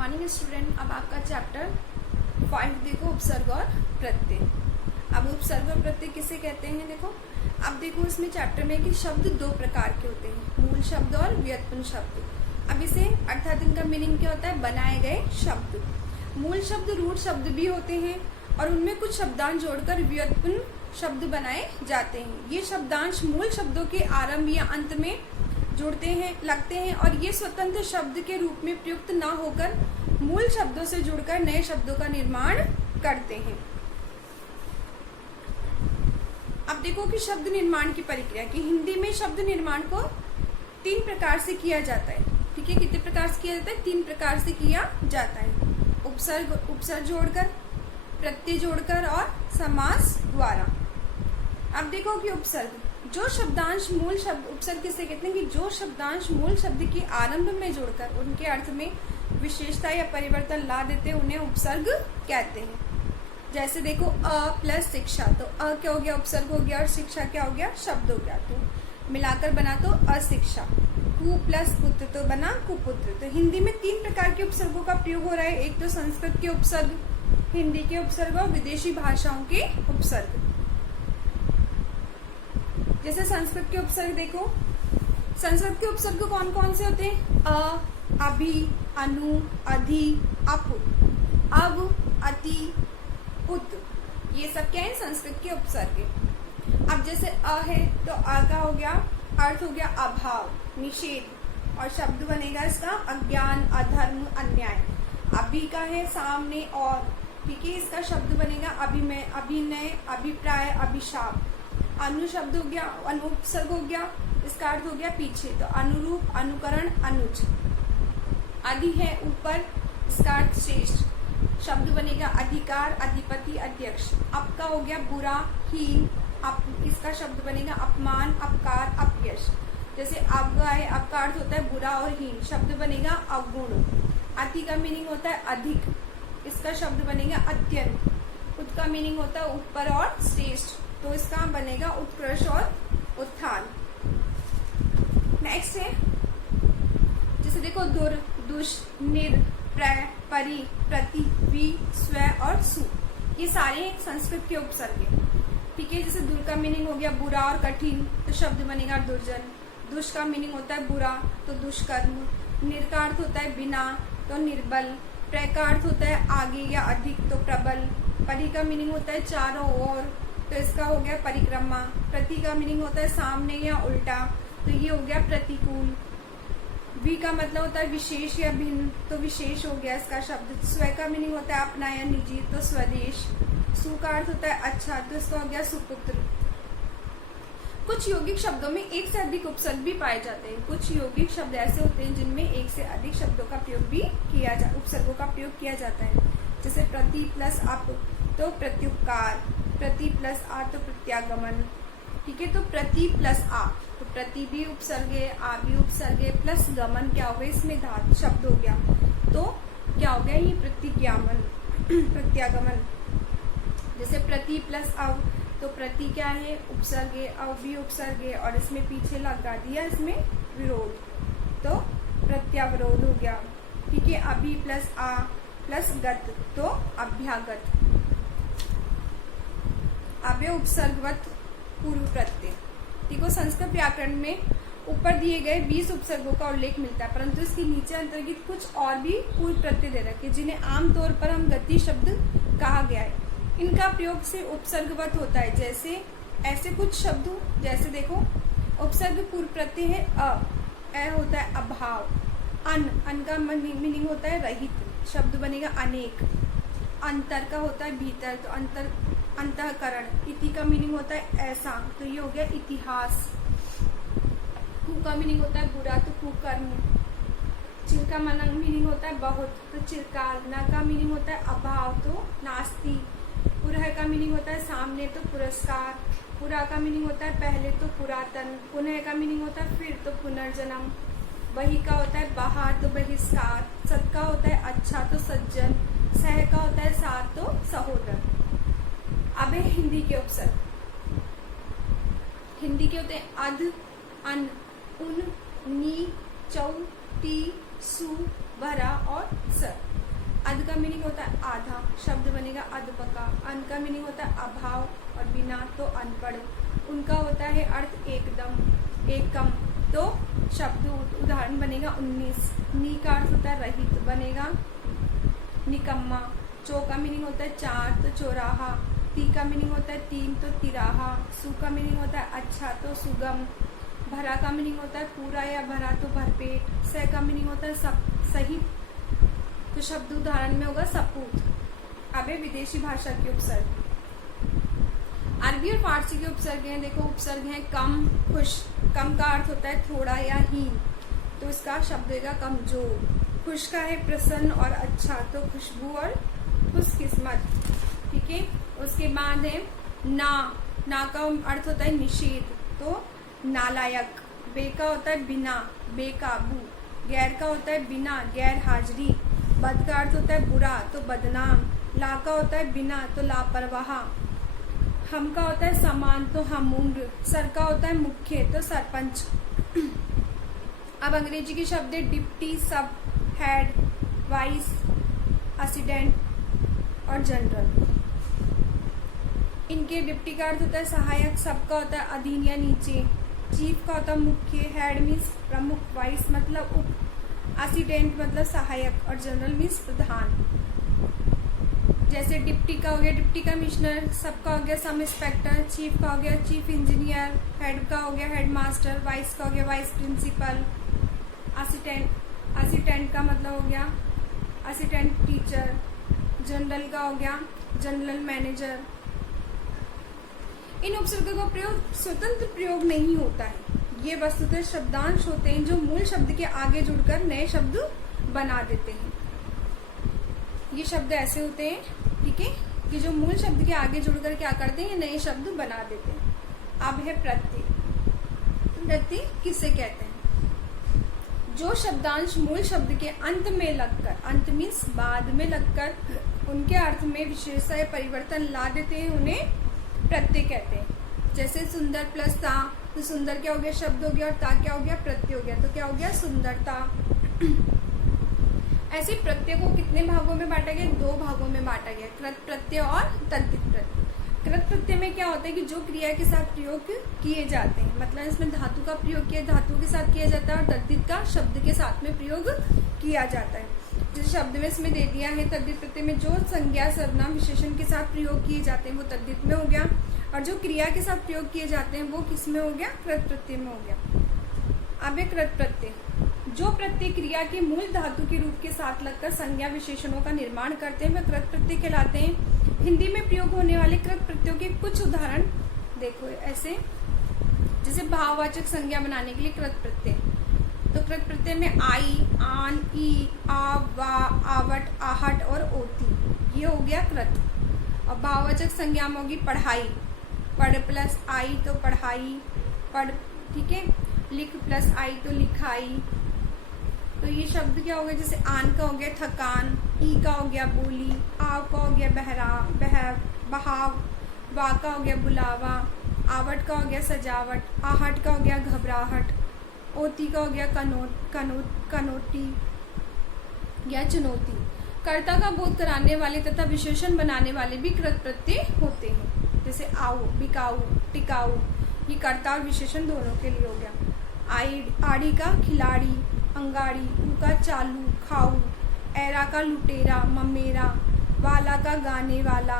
Morning student. अब आपका chapter 5 देखो, उपसर्ग और प्रत्यय। अब उपसर्ग और प्रत्यय किसे कहते हैं देखो। अब देखो इसमें चैप्टर में कि शब्द दो प्रकार के होते हैं, मूल शब्द और व्युत्पन्न शब्द। अब इसे अर्थात इनका मीनिंग क्या होता है, बनाए गए शब्द। मूल शब्द रूट शब्द भी होते हैं और उनमें कुछ शब्दांश जोड़कर व्युत्पन्न शब्द बनाए जाते हैं। ये शब्दांश मूल शब्दों के आरंभ या अंत में जुड़ते हैं लगते हैं और ये स्वतंत्र शब्द के रूप में प्रयुक्त न होकर मूल शब्दों से जुड़कर नए शब्दों का निर्माण करते हैं। अब देखो कि शब्द निर्माण की प्रक्रिया की हिंदी में शब्द निर्माण को 3 प्रकार से किया जाता है। ठीक है, कितने प्रकार से किया जाता है? 3 प्रकार से किया जाता है। उपसर्ग जोड़कर, प्रत्यय जोड़कर और समास द्वारा। अब देखो कि उपसर्ग, जो शब्दांश मूल शब्द, उपसर्ग किसे कहते हैं कि जो शब्दांश मूल शब्द के आरंभ में जोड़कर उनके अर्थ में विशेषता या परिवर्तन ला देते हैं, उन्हें उपसर्ग कहते हैं। जैसे देखो अ प्लस शिक्षा, तो अ क्या हो गया, उपसर्ग हो गया, और शिक्षा क्या हो गया, शब्द हो गया। तो मिलाकर बना तो अशिक्षा। कु प्लस पुत्र तो बना कुपुत्र। तो हिंदी में 3 प्रकार के उपसर्गों का प्रयोग हो रहा है। एक तो संस्कृत के उपसर्ग, हिंदी के उपसर्ग और विदेशी भाषाओं के उपसर्ग। जैसे संस्कृत के उपसर्ग देखो, संस्कृत के उपसर्ग कौन कौन से होते हैं? अ, अभि, अनु, अधि, अप, अब, अति, उत। ये सब क्या है, संस्कृत के उपसर्ग। अब जैसे अ है तो अ का हो गया अर्थ हो गया अभाव, निषेध, और शब्द बनेगा इसका अज्ञान, अधर्म, अन्याय। अभि का है सामने और, ठीक है, इसका शब्द बनेगा अभिमय, अभिनय, अभिप्राय, अभिशाप। अनु शब्द हो गया, अनुपसर्ग हो गया, इसका अर्थ हो गया पीछे, तो अनुरूप, अनुकरण, अनुज। अधि है ऊपर, इसका अर्थ श्रेष्ठ, शब्द बनेगा अधिकार, अधिपति, अध्यक्ष। अप का हो गया बुरा, हीन, इसका शब्द बनेगा अपमान, अपकार, अपयश। जैसे अब है, अब का अर्थ होता है बुरा और हीन, शब्द बनेगा अवगुण। अति का मीनिंग होता है अधिक, इसका शब्द बनेगा अत्यंत। उत का मीनिंग होता है ऊपर और श्रेष्ठ, तो इसका बनेगा उत्कृष्ट और उत्थान। नेक्स्ट है जैसे देखो दुर, दुष, निर, प्रय, परि, प्रति, वि, स्व और सु। ये सारे संस्कृत के उपसर्ग हैं। ठीक है, जैसे दुर का मीनिंग हो गया बुरा और कठिन, तो शब्द बनेगा दुर्जन। दुष का मीनिंग होता है बुरा, तो दुष्कर्म। निर का अर्थ होता है बिना, तो निर्बल। प्रय का अर्थ होता है आगे या अधिक, तो प्रबल। परि का मीनिंग होता है चारों ओर, तो इसका हो गया परिक्रमा। प्रति का मीनिंग होता है सामने या उल्टा, तो ये हो गया प्रतिकूल। वि का मतलब होता है विशेष या भिन्न, तो विशेष हो गया इसका शब्द। स्व का मीनिंग होता है अपना या निजी, तो स्वदेश। सु का अर्थ होता है अच्छा, तो इसका हो गया सुपुत्र। कुछ यौगिक शब्दों में एक से अधिक उपसर्ग भी पाए जाते हैं। कुछ यौगिक शब्द ऐसे होते हैं जिनमें एक से अधिक शब्दों का प्रयोग भी किया जा उपसर्गों का प्रयोग किया जाता है। जैसे प्रति प्लस अप तो प्रत्युपकार, प्रति प्लस आ तो प्रत्यागमन। ठीक है, तो प्रति प्लस आ, तो प्रति भी उपसर्ग है, आ भी उपसर्ग है, प्लस गमन क्या हो गया, इसमें धातु शब्द हो गया, तो क्या हो गया ये प्रतिज्ञामन, प्रत्यागमन। जैसे प्रति प्लस अव, तो प्रति क्या है, उपसर्ग है, अव भी उपसर्ग है, और इसमें पीछे लगा दिया इसमें विरोध, तो प्रत्यावरोध हो गया। ठीक है, अभि प्लस आ प्लस गत, तो अभ्यागत। अव्यय उपसर्गवत पूर्व प्रत्यय। ठीक है, संस्कृत व्याकरण में ऊपर दिए गए 20 उपसर्गों का उल्लेख मिलता है, परंतु इसके नीचे अंतर्गत कुछ और भी पूर्व प्रत्यय दे रखे, जिन्हें आमतौर पर हम गति शब्द कहा गया है। इनका प्रयोग से उपसर्गवत होता है। जैसे ऐसे कुछ शब्द, जैसे देखो उपसर्ग पूर्व प्रत्यय है अ होता है अभाव। अन का मीनिंग होता है रहित, शब्द बनेगा अनेक। अंतर का होता है भीतर, तो अंतःकरण। इति का मीनिंग होता है ऐसा, तो ये हो गया इतिहास। कु का मीनिंग होता है बुरा, तो कुकर्म। चिर का मीनिंग होता है बहुत, तो चिरकाल। न का मीनिंग होता है अभाव, तो नास्ति। पुरः का मीनिंग होता है सामने, तो पुरस्कार। पुरा का मीनिंग होता है पहले, तो पुरातन। पुनः का मीनिंग होता है फिर, तो पुनर्जन्म। बहि का होता है बाहर, तो बहिष्कार। सत का होता है अच्छा, तो सज्जन। सह का होता है साथ, तो सहोदर। अब है हिंदी के उपसर्ग। हिंदी के होते हैं अध, अन, उन, नी, चौ, टी, सु, भरा और स। अध का मीनिंग होता है आधा, शब्द बनेगा अधपका। अन का मीनिंग होता है अभाव और बिना तो अनपढ़। उनका होता है अर्थ एकदम, एकम तो शब्द उदाहरण बनेगा 19। नी का अर्थ होता है रहित, बनेगा निकम्मा। चौ का मीनिंग होता है चार तो चौराहा। ती का मीनिंग होता है तीन तो तिराहा। सु का मीनिंग होता है अच्छा तो सुगम। भरा का मीनिंग होता है पूरा या भरा तो भरपेट। स का मीनिंग होता है सब सही, तो शब्द उदाहरण में होगा सपूत। अब है विदेशी भाषा के उपसर्ग। अरबी और फारसी के उपसर्ग हैं, देखो उपसर्ग हैं कम, खुश। कम का अर्थ होता है थोड़ा या हीन, तो इसका शब्द होगा कमजोर। खुश का है प्रसन्न और अच्छा, तो खुशबू और खुशकिस्मत। ठीक है, उसके बाद है ना। ना का अर्थ होता है निषेध, तो नालायक। बे का होता है बिना, बेकाबू। गैर का होता है बिना, गैर हाजिरी। बद का अर्थ होता है बुरा, तो बदनाम। ला का होता है बिना, तो लापरवाह। हम का होता है समान, तो हम उम्र। सर का होता है मुख्य, तो सरपंच। अब अंग्रेजी के शब्द है डिप्टी, सब, हेड, वाइस, असिस्टेंट और जनरल। इनके डिप्टी का अर्थ होता है सहायक, सब का होता है अधीन या नीचे। चीफ का होता है मुख्य, हेड मीन्स प्रमुख, वाइस मतलब उप, असिस्टेंट मतलब सहायक और जनरल मीन्स प्रधान। जैसे डिप्टी का हो गया डिप्टी कमिश्नर, सब का हो गया सब इंस्पेक्टर, चीफ का हो गया चीफ इंजीनियर, हेड का हो गया हेड मास्टर, वाइस का हो गया वाइस प्रिंसिपल। असिस्टेंट का मतलब हो गया असिस्टेंट टीचर। जनरल का हो गया जनरल मैनेजर। इन उपसर्गों का प्रयोग स्वतंत्र प्रयोग नहीं होता है, ये वस्तुतः शब्दांश होते हैं जो मूल शब्द के आगे जुड़कर नए शब्द बना देते हैं। ये शब्द ऐसे होते हैं, ठीक है, कि जो मूल शब्द के आगे जुड़कर क्या करते हैं, नए शब्द बना देते हैं। अब है प्रत्यय। प्रत्यय किसे कहते हैं? जो शब्दांश मूल शब्द के अंत में लगकर, अंत मीन्स बाद में लगकर उनके अर्थ में विशेषता या परिवर्तन ला देते हैं, उन्हें प्रत्यय कहते हैं। जैसे सुंदर प्लस ता, तो सुंदर क्या हो गया शब्द हो गया और ता क्या हो गया प्रत्यय हो गया, तो क्या हो गया सुंदरता। ऐसे प्रत्यय को कितने भागों में बांटा गया? दो भागों में बांटा गया, कृत प्रत्यय और तद्धित प्रत्यय। कृत प्रत्यय में क्या होता है कि जो क्रिया के साथ प्रयोग किए जाते हैं, मतलब इसमें धातु का प्रयोग किया धातु के साथ किया जाता है, और तद्धित का शब्द के साथ में प्रयोग किया जाता है। जिस शब्द में इसमें दे दिया है तद्धित प्रत्यय में जो संज्ञा सर्वनाम विशेषण के साथ प्रयोग किए जाते हैं वो तद्धित में हो गया, और जो क्रिया के साथ प्रयोग किए जाते हैं वो किस में हो गया? कृत प्रत्यय में हो गया। अब है कृत प्रत्यय। जो प्रत्यय क्रिया के मूल धातु के रूप के साथ लगकर संज्ञा विशेषणों का निर्माण करते हैं वे कृत प्रत्यय कहलाते हैं। हिंदी में प्रयोग होने वाले कृत प्रत्ययों के कुछ उदाहरण देखो ऐसे, जैसे भाववाचक संज्ञा बनाने के लिए कृत प्रत्यय, तो कृत प्रत्यय में आई, आन, ई, आ, वा, आवट, आहट और ओती, ये हो गया कृत। और भाववाचक संज्ञा में होगी पढ़ाई, पढ़ प्लस आई तो पढ़ाई, पढ़, ठीक है, लिख प्लस आई तो लिखाई। तो ये शब्द क्या हो गया? जैसे आन का हो गया थकान, ई का हो गया बोली, आव का हो गया बहाव, वा का हो गया बुलावा, आवट का हो गया सजावट, आहट का हो गया घबराहट, ओती का हो गया कनोटी या चुनौती। कर्ता का बोध कराने वाले तथा विशेषण बनाने वाले भी कृत प्रत्यय होते हैं, जैसे आओ, बिकाऊ, टिकाऊ, ये कर्ता और विशेषण दोनों के लिए हो गया। आड़ी का खिलाड़ी, अंगाड़ी, ऊ का चालू, खाऊ, ऐरा का लुटेरा, ममेरा, वाला का गाने वाला,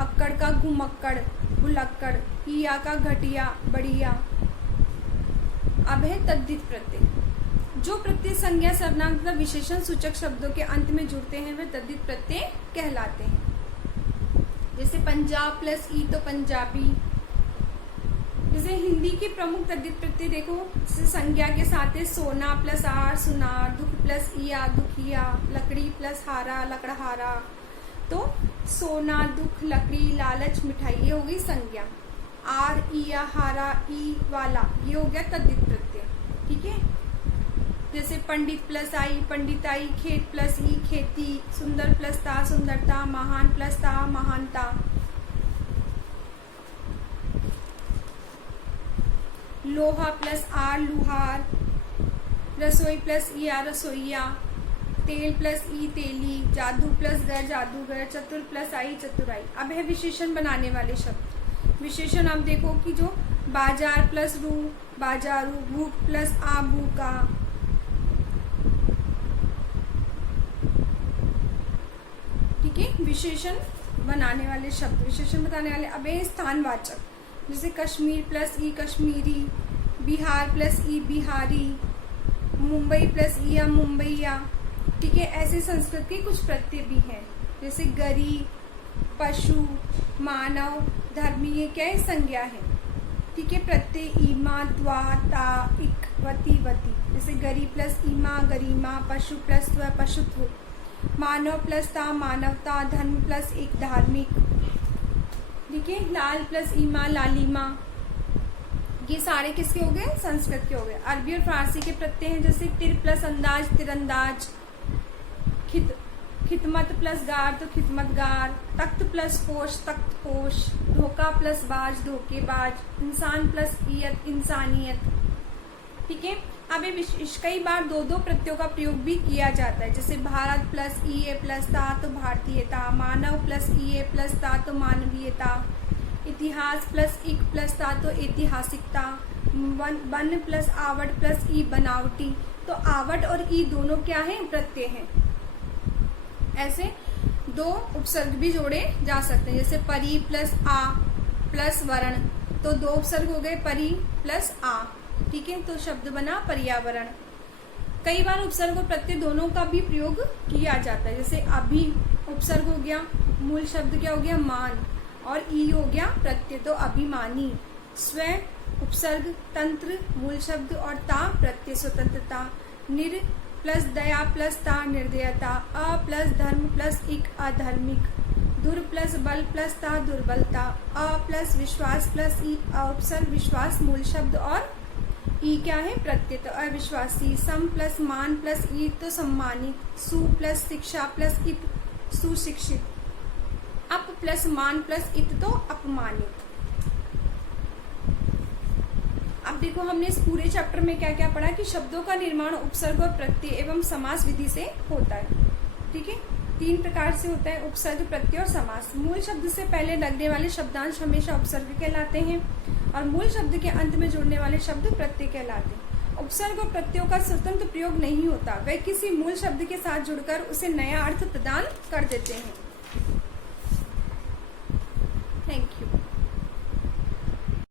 अक्कड़ का घुमक्कड़, भुलक्कड़, हिया का घटिया, बढ़िया। अब है तद्धित प्रत्यय। जो प्रत्यय संज्ञा सर्वनाम तथा विशेषण सूचक शब्दों के अंत में जुड़ते हैं वे तद्धित प्रत्यय कहलाते हैं। जैसे पंजाब प्लस ई तो पंजाबी। जैसे हिंदी के प्रमुख तद्धित प्रत्यय देखो, संज्ञा के साथ है सोना प्लस आर सुनार, दुख प्लस इया दुखिया, लकड़ी प्लस हारा लकड़हारा। तो सोना, दुख, लकड़ी, लालच, मिठाई, ये हो गई संज्ञा। आर, इया, हारा, ई, वाला, ये हो गया तद्धित प्रत्यय, ठीक है। जैसे पंडित प्लस आई पंडिताई, खेत प्लस ई खेती, सुंदर प्लस ता सुंदरता, महान प्लस ता महानता। लोहा प्लस आर लुहार, रसोई प्लस या रसोईया, तेल प्लस ई तेली, जादू प्लस गर जादूगर, चतुर प्लस आई चतुराई। अब है विशेषण बनाने वाले शब्द। विशेषण आप देखो कि जो बाजार प्लस रू बाजारू, भूख प्लस आ भूखा, ठीक है, विशेषण बनाने वाले शब्द, विशेषण बताने वाले। अब है स्थानवाचक, जैसे कश्मीर प्लस ई कश्मीरी, बिहार प्लस ई बिहारी, मुंबई प्लस ई या मुंबईया, ठीक है। ऐसे संस्कृत के कुछ प्रत्यय भी हैं, जैसे गरी, पशु, मानव, धर्मी, ये क्या है, संज्ञा है, ठीक है। प्रत्यय ईमा, द्वा, ता, इक, वती, वती, जैसे गरी प्लस ईमा गरिमा, पशु प्लस स्व पशुत्व, मानव प्लस ता मानवता, धर्म प्लस एक धार्मिक, ठीक है। लाल प्लस ईमा लालिमा, ये सारे किसके हो गए, संस्कृत के हो गए। अरबी और फारसी के प्रत्यय हैं, जैसे तिर प्लस अंदाज तिरंदाज, खिदमत प्लस गार तो खिदमतगार, तख्त प्लस पोश तख्त पोश, धोखा प्लस बाज धोखेबाज, इंसान प्लस ईयत इंसानियत, ठीक है। अब कई बार दो दो प्रत्ययों का प्रयोग भी किया जाता है, जैसे भारत प्लस ई ए प्लस ता तो भारतीयता, मानव प्लस ई ए प्लस ता तो मानवीयता, इतिहास प्लस इक प्लस ता तो ऐतिहासिकता, वन प्लस आवट प्लस ई बनावटी। तो आवट और ई दोनों क्या है, प्रत्यय हैं। ऐसे दो उपसर्ग भी जोड़े जा सकते हैं, जैसे परी प्लस आ प्लस वर्ण, तो दो उपसर्ग हो गए, परी प्लस आ, ठीक है। तो शब्द बना पर्यावरण। कई बार उपसर्ग और प्रत्यय दोनों का भी प्रयोग किया जाता है, जैसे अभी उपसर्ग हो गया, मूल शब्द क्या हो गया, मान, और ई हो गया प्रत्यय, तो अभिमानी। स्व उपसर्ग, तंत्र मूल शब्द, और ता प्रत्यय स्वतंत्रता। निर प्लस दया प्लस ता निर्दयता, अ प्लस धर्म प्लस इक अधर्मिक, दुर प्लस बल प्लस ता दुर्बलता, अ प्लस विश्वास प्लस ई उपसर्ग विश्वास मूल शब्द, और ई क्या है, प्रत्यय, तो अविश्वासी। सम प्लस मान प्लस ई तो सम्मानित, सु प्लस शिक्षा प्लस इत सुशिक्षित, अप प्लस मान प्लस इत तो अपमानित। अब देखो हमने इस पूरे चैप्टर में क्या क्या पढ़ा कि शब्दों का निर्माण उपसर्ग और प्रत्यय एवं समास विधि से होता है, ठीक है। 3 प्रकार से होता है, उपसर्ग, प्रत्यय और समास। मूल शब्द से पहले लगने वाले शब्दांश हमेशा उपसर्ग कहलाते हैं, और मूल शब्द के अंत में जुड़ने वाले शब्द प्रत्यय कहलाते हैं। उपसर्ग और प्रत्ययों का स्वतंत्र प्रयोग नहीं होता, वे किसी मूल शब्द के साथ जुड़कर उसे नया अर्थ प्रदान कर देते हैं।